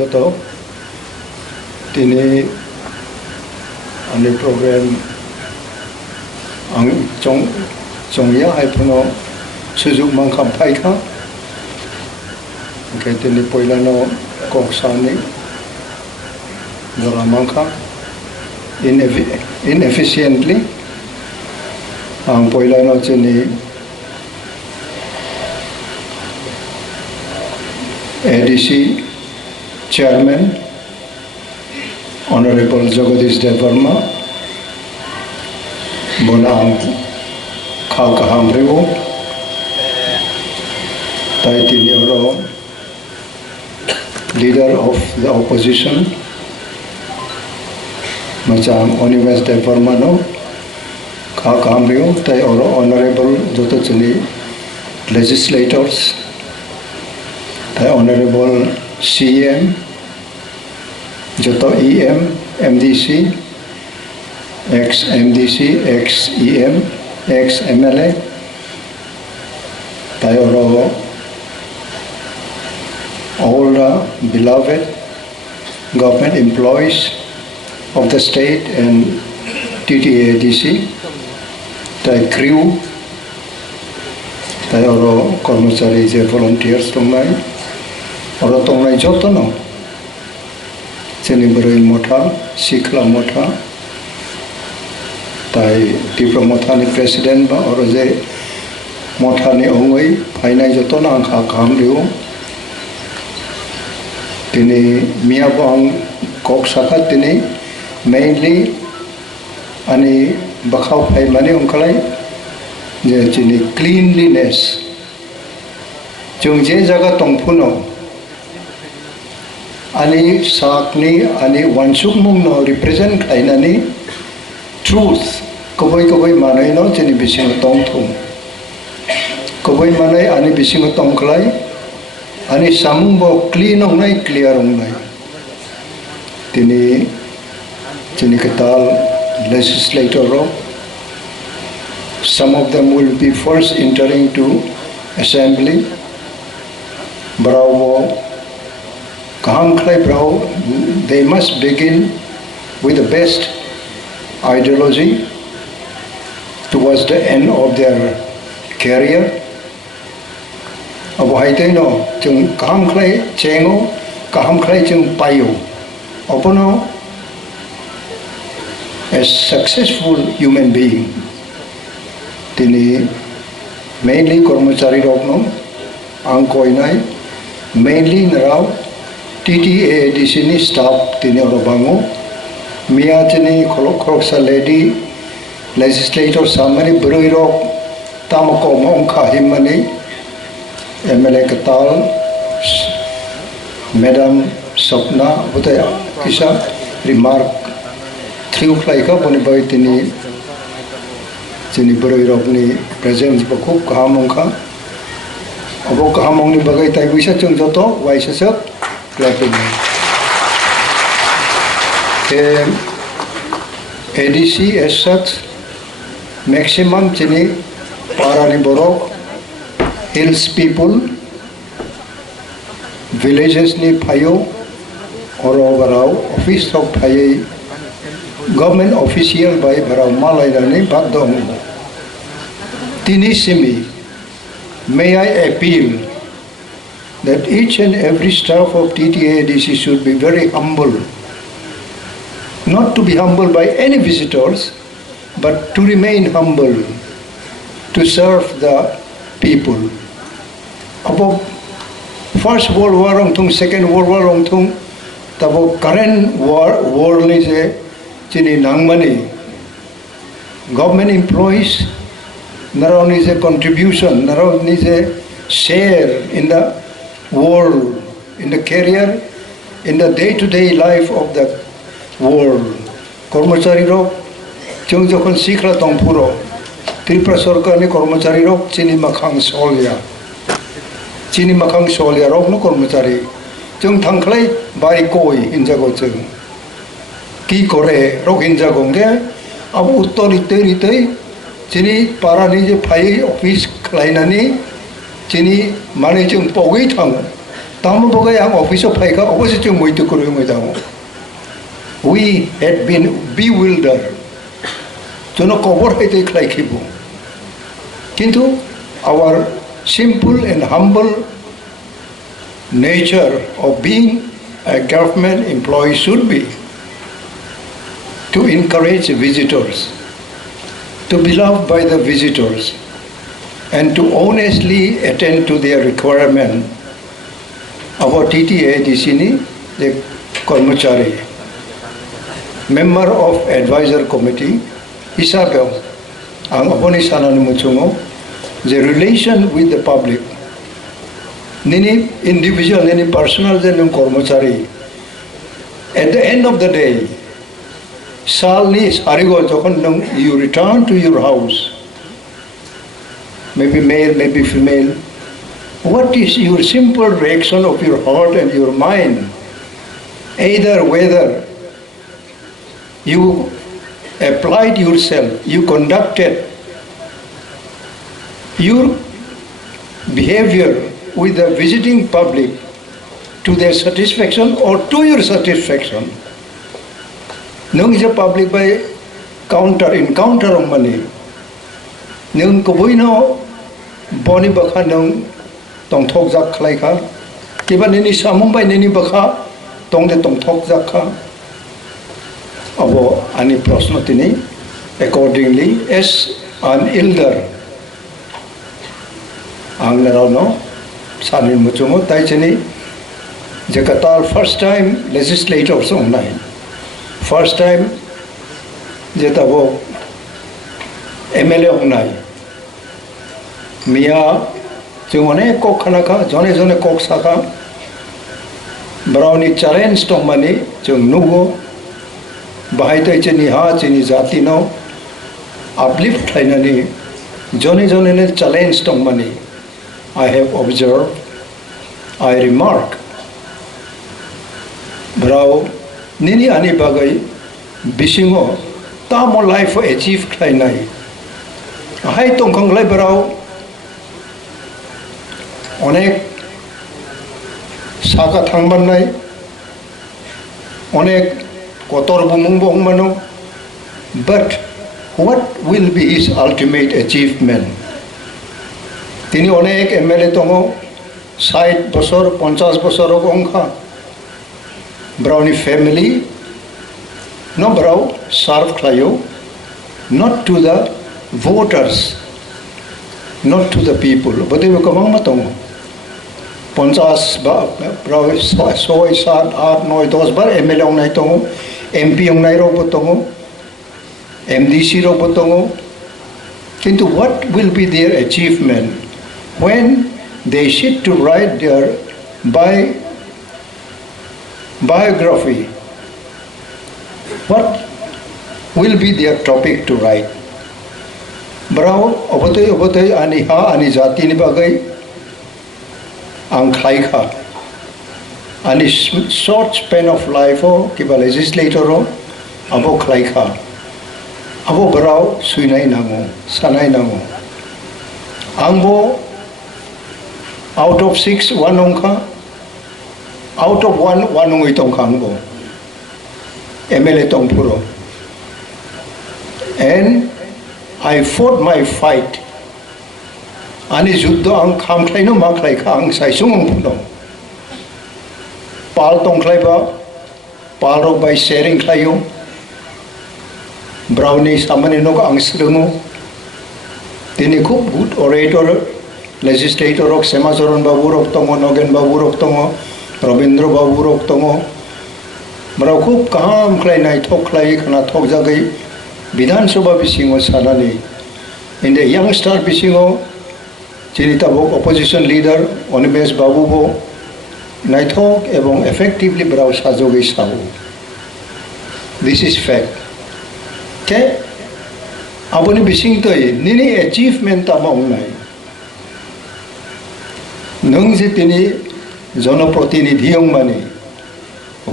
joto tini ani program ang chongya hai puno sujuk mangkam pai kha ke tini poila no koksani dora mangkha inefficiently ang poila no chini ADC Chairman Honorable Jagadish Devarma Bonang Khalkha Taitinioro Leader of the Opposition Macam Onives Devarma no Khalkha Tai Honorable Jotachani Legislators The Honorable CM, Joto EM, MDC, ex-MDC, ex-EM, ex-MLA, Tayoro, all the beloved government employees of the state and TTADC, the crew, Tayoro, Kormachari, volunteers to mine. Orang tonglai joto no, ceni beroi motha, sikla motha, tai TIPRA MOTHANI President ba orang je motha ni ongoi, painai joto na angka kaham diu, tini mia bang KOK tini mainly ani bakau pai mani ongkalai, je cini cleanliness, jung je jaga tongpuno. Ani sakni ani wansuk mung no represent kainani truth koboi manai no jeni bising tong thum koboi manai ani bising tong klai ani samung bo clean ong nai clear ong nai tini jeni KWTAL legislator ro some of them will be first entering to assembly bravo they must begin with the best ideology towards the end of their career. Abu haitay no, jung kaham klay chengo, kaham klay jung payo. Opono, a successful human being. Tini mainly KWCHRAKHA ang koinay, mainly naraw TTADC ni staff tini orobango mia tini koloksa lady legislator samani beroiro tamako mongka himani MLA KWTAL Madam Sapna butaya kisa remark thriu klaika boni boy tini beroiro ni presence bakuk kahamongka abo kahamong ni bagay tay wisa chung joto waisa sak ADC as such, maximum chini parani borok, hills people, villages ni payo, oro barao, office of paye, government official by barao malay ni bagdong. Tinisimi, may I appeal that each and every staff of TTADC should be very humble. Not to be humbled by any visitors, but to remain humble, to serve the people. About First World War tung, Second World War tung, tabo current war ni je chini NANGMANI. Government employees, naraw ni je contribution, naraw ni je share in the world, in the career, in the day-to-day life of the world. KWCHRAKHA chung jokon sikla tongpuro TIPRA sarkar ni KWCHRAKHA chini makhang solya rok no KWCHRAKHA chung thangklai bai koi injago chung ki kore rok injago nge abu uttori teri chini para ni je phai office khlainani chini mane chung pogi thang Tamo boga yang office of Paika, opposite yung moito ko yung ito. We had been bewildered. Jono cover ito klay kibo. Kintu our simple and humble nature of being a government employee should be to encourage visitors, to be loved by the visitors, and to honestly attend to their requirement. Our TTA di sini, the Kormachari, member of advisor committee, isabaw ang aboni sana ni Muchungo, the relation with the public, nini individual, nini personal din yung Kormachari. At the end of the day, salni sarigo jokon nung you return to your house, maybe male, maybe female, what is your simple reaction of your heart and your mind? Either whether you applied yourself, you conducted your behavior with the visiting public to their satisfaction or to your satisfaction. Nung isa public by encounter of money. Nung kuboy no boni baka nung tong thok jak khlai ka. Kiba nini samung bay nini baka tong de tong thok jak ka. Abo ani prasno tini accordingly as an elder ang narawno sanin muchungo tai chini jakatal first time legislators online. First time, jeta wo MLA online. Mia jone kok khana ka, jone kok saka. Brownie challenge tong mani jung nugo. Bahai tai chini ha chini jati no uplift thaina ni jone ne challenge tong mani. I have observed, I remark. Brow nini ani bagai bisingo tamo life achieve khai nai hai tong khang lai barao onek saka thangban nai onek kotor bumung bong mano, but what will be his ultimate achievement? Tini onek MLA tongo 60 bosor 50 bosor ongkha Brownie family, no brow, serve klayo, not to the voters, not to the people. But they will come on matong. Ponchas brow soy sad art noy dos bar MLA on naitongo, MP on nairo potongo, MDC ro potongo. Kintu what will be their achievement when they sit to write their biography? What will be their topic to write? Brau obotoy ani ha ani jati ni bagai ang khaika ani short span of life o kiba legislator o abo khaika abo brau suinai nango sanai nango angbo out of 6 1 ongkha out of one ongoi tong khangbo MLA tong puro, and I fought my fight ani juddo ang kham khlai no ma khlai kha ang sai sung puno pal tong khlai ba pal ro by sharing khlayo brownie samane no ang srungo tini khub good orator legislator ok semazoron babu rok tongo nogen babu rok tongo Robindro Babu rok tongo Marau khub kaham khlai nai thok khlai khana thok jagai Bidhan Sabha bisingo sanani in the youngster bisingo Chinita bok opposition leader Onimesh Babu bo nai thok ebong effectively brau sajogai sabu. This is fact. Okay? Aboni bising toi nini achievement tamong nai nung je tini জনপ্রতিনিধি মানে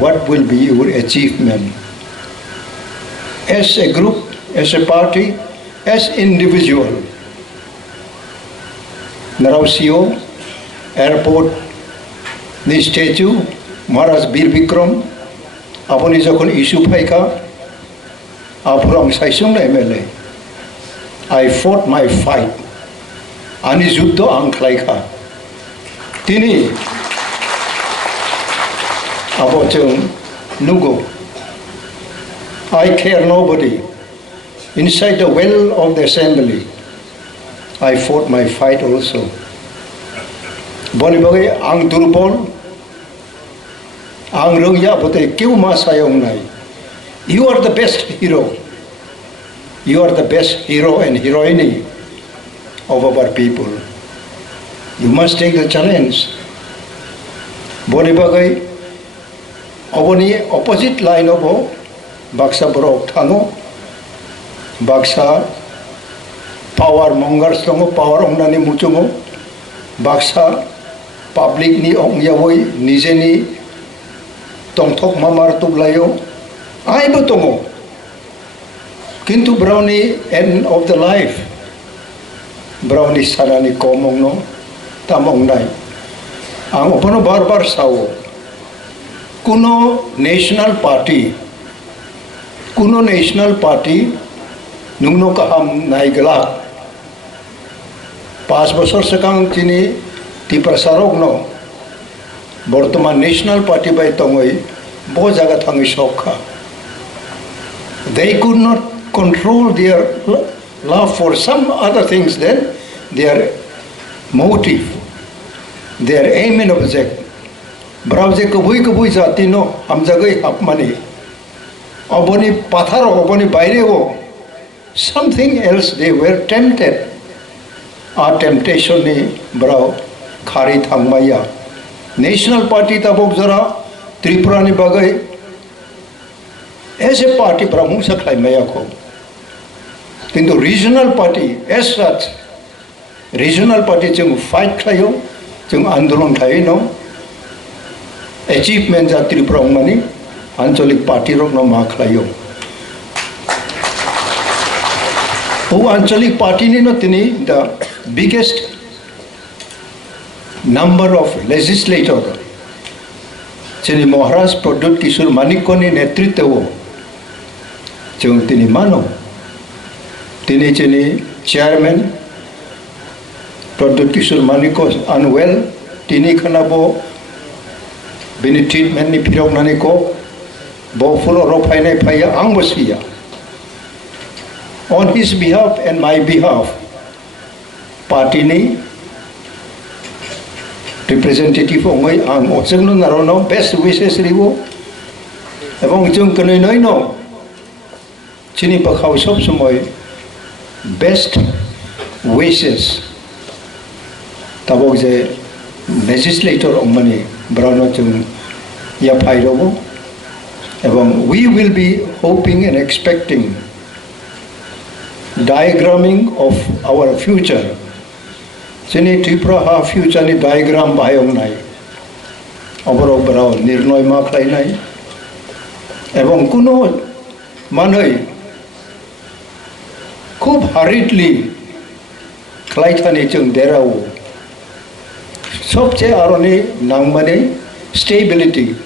what will be your achievement as a group, as a party, as individual? Narao CEO, airport, the statue, Maharaj Bir Bikram, Aponi Jokon issue Paika, Apurang Saisung MLA. I fought my fight. Ani Juddo Angklaika. Tini Abotong Nugo. I care nobody. Inside the well of the assembly, I fought my fight also. Bonibagi ang durbol, ang rungya bote kiu masayong nai. You are the best hero. You are the best hero and heroine of our people. You must take the challenge. Bonibagi, oboni opposite line of Baksa Borok Tango, Baksa power mongers tongo, power ongnani muchungo, Baksa public ni ong yawoy, nije ni tongtok mamar tublayo, ay ba tongo? Kintu brownie end of the life. Brownie sana ni komong no, tamong nai. Ang opano barbar sawo. Kuno national party nungno kaham naigala. 5 বছর sekang tini TIPRA MLArokno. Bortoman national party by tongoi bo jaga thangi sokha. They could not control their love for some other things than their motive, their aim and object. Browse kabui jati no ham jagai apmani. Oboni patharo oboni baireo. Something else they were tempted. Our temptation ni brow khari thangmaya. National party tabok jara Tripura ni bagai. As a party brahmu saklai maya ko. Kintu regional party as such, regional party chung fight khayo, chung andolon khayo no. Achievement ja Tripura mani Ancholik party rok no ma khayo. O Ancholik party ni no tini the biggest number of legislators. Chini Maharaj Pradut Kishore Maniko ni netritwa chung tini mano. Tini chini chairman Pradut Kishore Maniko unwell. Tini kanabo bini treatment ni pirok naniko bo fulo ropai nai paya ang basiya. On his behalf and my behalf, party ni representative ongoy ang oseng no narono best wishes ribo. Ebong chung kanoy noy no. Chini pakhaw sob sumoy best wishes. Tabog je legislator ongmani brano chung yapai robo. Ebong we will be hoping and expecting diagramming of our future. Chini Tripura ha future ni diagram bayong nai. Oborok brao nirnoy maklay nai. Ebong kuno manoy khub hurriedly klaithani chung derao. Sobche aroni nangmani stability.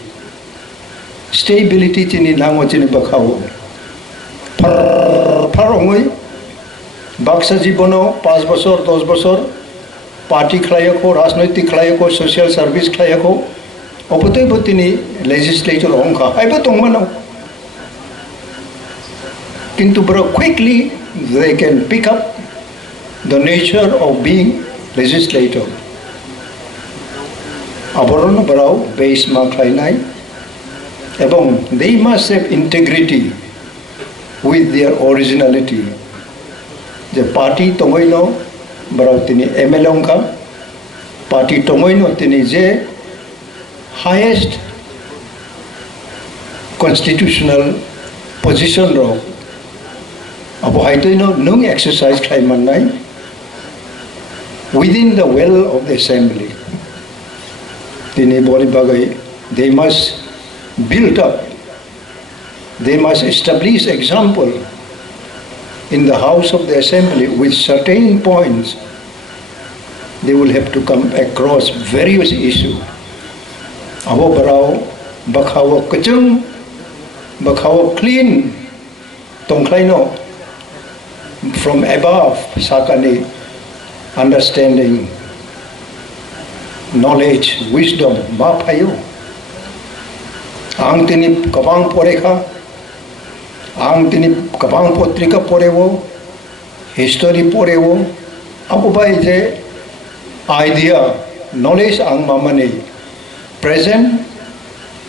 Stability chini nangmo chini bakhaw. Parongoi Baksa jibono 5 বছর 10 বছর party klayako, rajnaitik klayako, social service klayako, opotoi botini legislator ongka. Aiba tongmano. Kintu bro quickly they can pick up the nature of being legislator. Aborono brao base maklay nai. Ebong they must have integrity with their originality. The party tongoino brao tini MLArokno party tongoino tini je highest constitutional position ro abo haitoino nung exercise klaiman nai within the well of the assembly. Tini bori bagai they must build up, they must establish example in the house of the assembly with certain points. They will have to come across various issues. abo barao bakhawo kachung bakhawo clean tongklaino from above sakani understanding knowledge wisdom ma phayo ang tini kabang porekha ang tini kabang potrika porewo history porewo abo bai je idea knowledge ang mamani present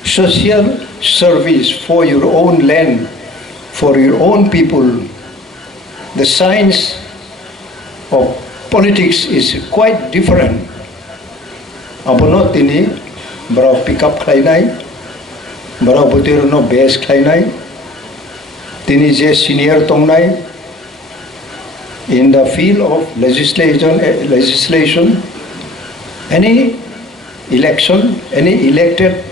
social service for your own land, for your own people. The science of politics is quite different. Abono tini bro pick up khlainai bro butir no base khlainai tini je senior tongnai in the field of legislation any election any elected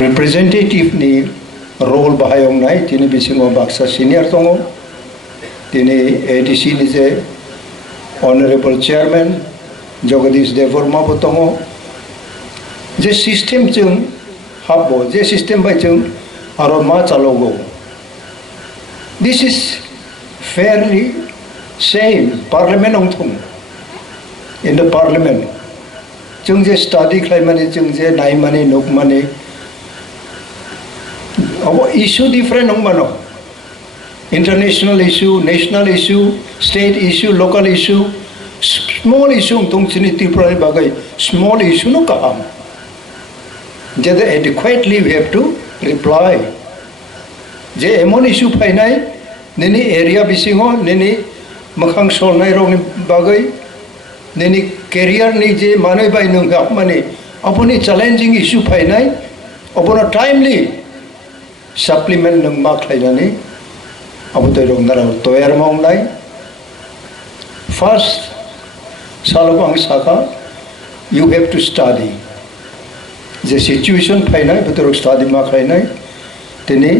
representative ni role bahayong nai tini bisingo baksa senior tongo tini ADC ni je honorable chairman Jagadish Devarma botongo je system chung habo je system bai chung aro ma chalogo this is fairly same parliament ong thung in the parliament chung je study khlai mani chung je nai mani nok mani abo issue different ong mano international issue national issue state issue local issue small issue tung chini TIPRA bagai small issue no kaham jada adequately we have to reply je emon issue phainai neni area bisingo neni makhang solnai rong bagai neni career ni je manoi bai nung gap mani apuni challenging issue phainai apuna timely supplement nung ma khlainani abutoi rong nara toyar mong lai first salobang saka you have to study the situation phainai butorok study ma khlainai tini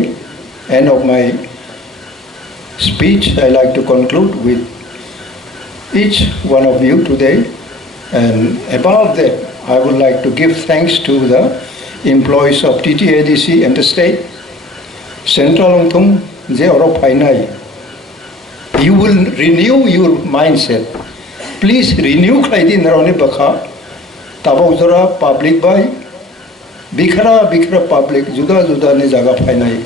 end of my speech I like to conclude with each one of you today and above that I would like to give thanks to the employees of TTADC and the state central ongthum je oro phainai you will renew your mindset please renew khlaidi narone bakha tabo jora public bai bikhra public juda ni jaga phainai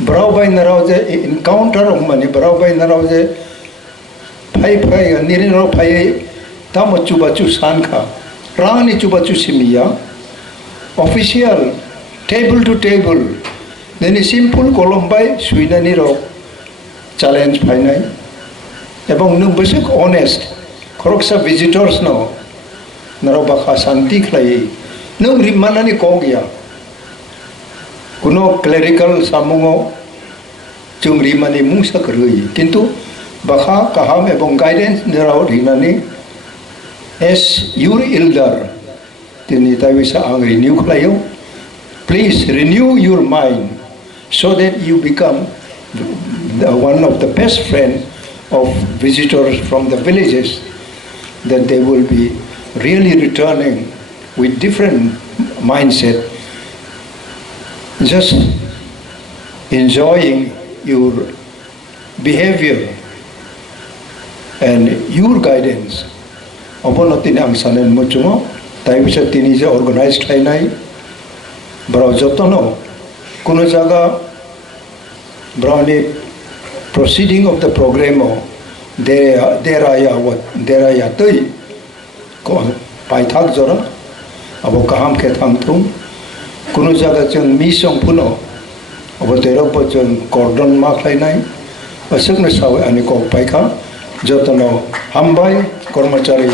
brau bai narau je encounter mani brau bai narau je phai niri ro phai tamo chubachu sankha rani chubachu simia official table to table then simple kolombai suinani ro challenge phainai ebong nung besik honest khoroksa visitors no naro bakha shanti khlai nung rimanani kogya kuno clerical samungo chung rimani mungsa krui kintu bakha kaham ebong guidance naro dhinani as your elder tini tawisa ang renew khlayo please renew your mind so that you become one of the best friends of visitors from the villages that they will be really returning with different mindset just enjoying your behavior and your guidance obonotini ang sanen mo chungo tai bisa tini je organized khainai brau jotono kuno jaga browni proceeding of the program there aya tui ko pai thak jora abo kaham ke thang thum kuno jaga chung mi song puno abo terok bo chung cordon ma khlainai asuk na sawe ani ko pai kha jotono hambai kormachari